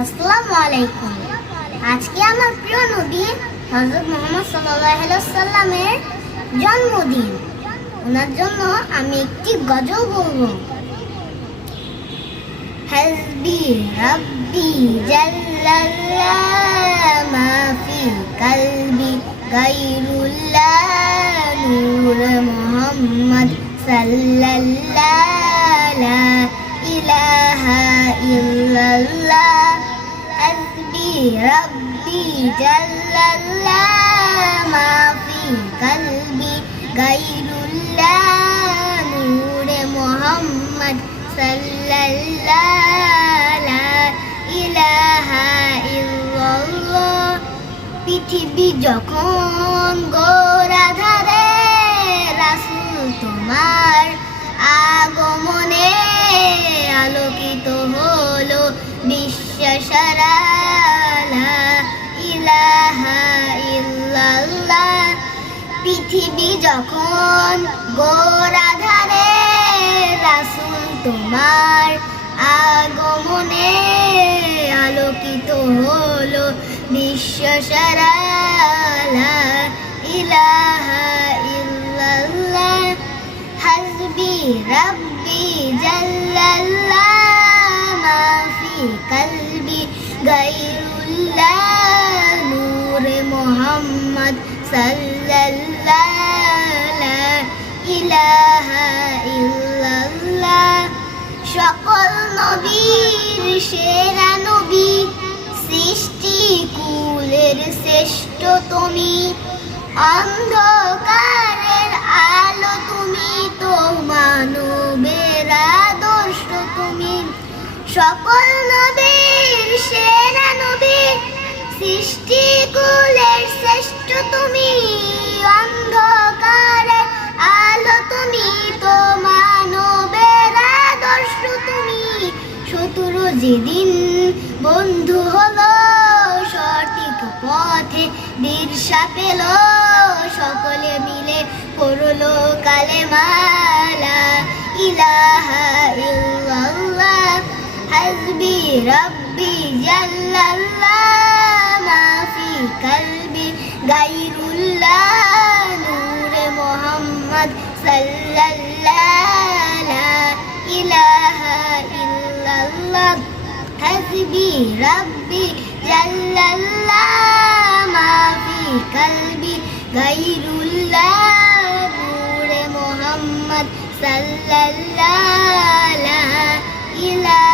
আসসালামু আলাইকুম। আজকে আমার প্রিয় নবী হযরত মুহাম্মদ সাল্লাল্লাহু আলাইহি ওয়াসাল্লামের জন্মদিন। ওনার জন্য আমি একটি গজল বলবো। হাসবি রাব্বি জাল্লাল্লাহ মা ফি কলবি গায়রুল্লাহ নূর মুহাম্মদ সাল্লাল্লাহ লা ইলাহা ইল্লাল্লাহ হাসবি রাব্বি জাল্লাল্লাহ মা ফি কলবি গায়রুল্লাহ নূর মুহাম্মদ সাল্লাল্লাহ লা ইলাহা ইল্লাল্লাহ। পৃথিবী যখন গোরাধারে রাসূল তোমার আগমনে আলোকিত হলো বিশ্ব সারা লা ইলাহা ইল্লাল্লাহ। পৃথিবী যখন গোরাধারে রাসূল তোমার আগমনে আলোকিত হলো বিশ্ব সারা লা ইলাহা ইল্লাল্লাহ হাসবি রাব্বি জাল্লাল্লাহ মা ফি কলবি গায়রুল্লাহ নূর মুহাম্মদ সাল্লাল্লাহ লা ইলাহা ইল্লাল্লাহ। সকল নবীর সেরা নবী, সৃষ্টি কুলের শ্রেষ্ঠ তুমি, অন্ধকারের আলো তুমি, তো মানবের আদর্শ তুমি। সকল নবীর সেরা নবী, সৃষ্টি কুলের শ্রেষ্ঠ তুমি, অন্ধকারের আলো তুমি, তো মানবের আদর্শ তুমি। শত্রু যেদিন বন্ধু হলো, সঠিক পথে দিশা পেল, সকলে মিলে পড়লো কালেমা লা ইলাহা ইল্লাল্লাহ হাসবি রাব্বি জাল্লাল্লাহ মা ফি কলবি গায়রুল্লাহ নূর মুহাম্মদ সাল্লাল্লাহ লা ইলাহা ইল্লাল্লাহ হাসবি রাব্বি জাল্লাল্লাহ মা ফি কলবি গায়রুল্লাহ নূর মুহাম্মদ সাল্লাল্লাহ লা ইলাহা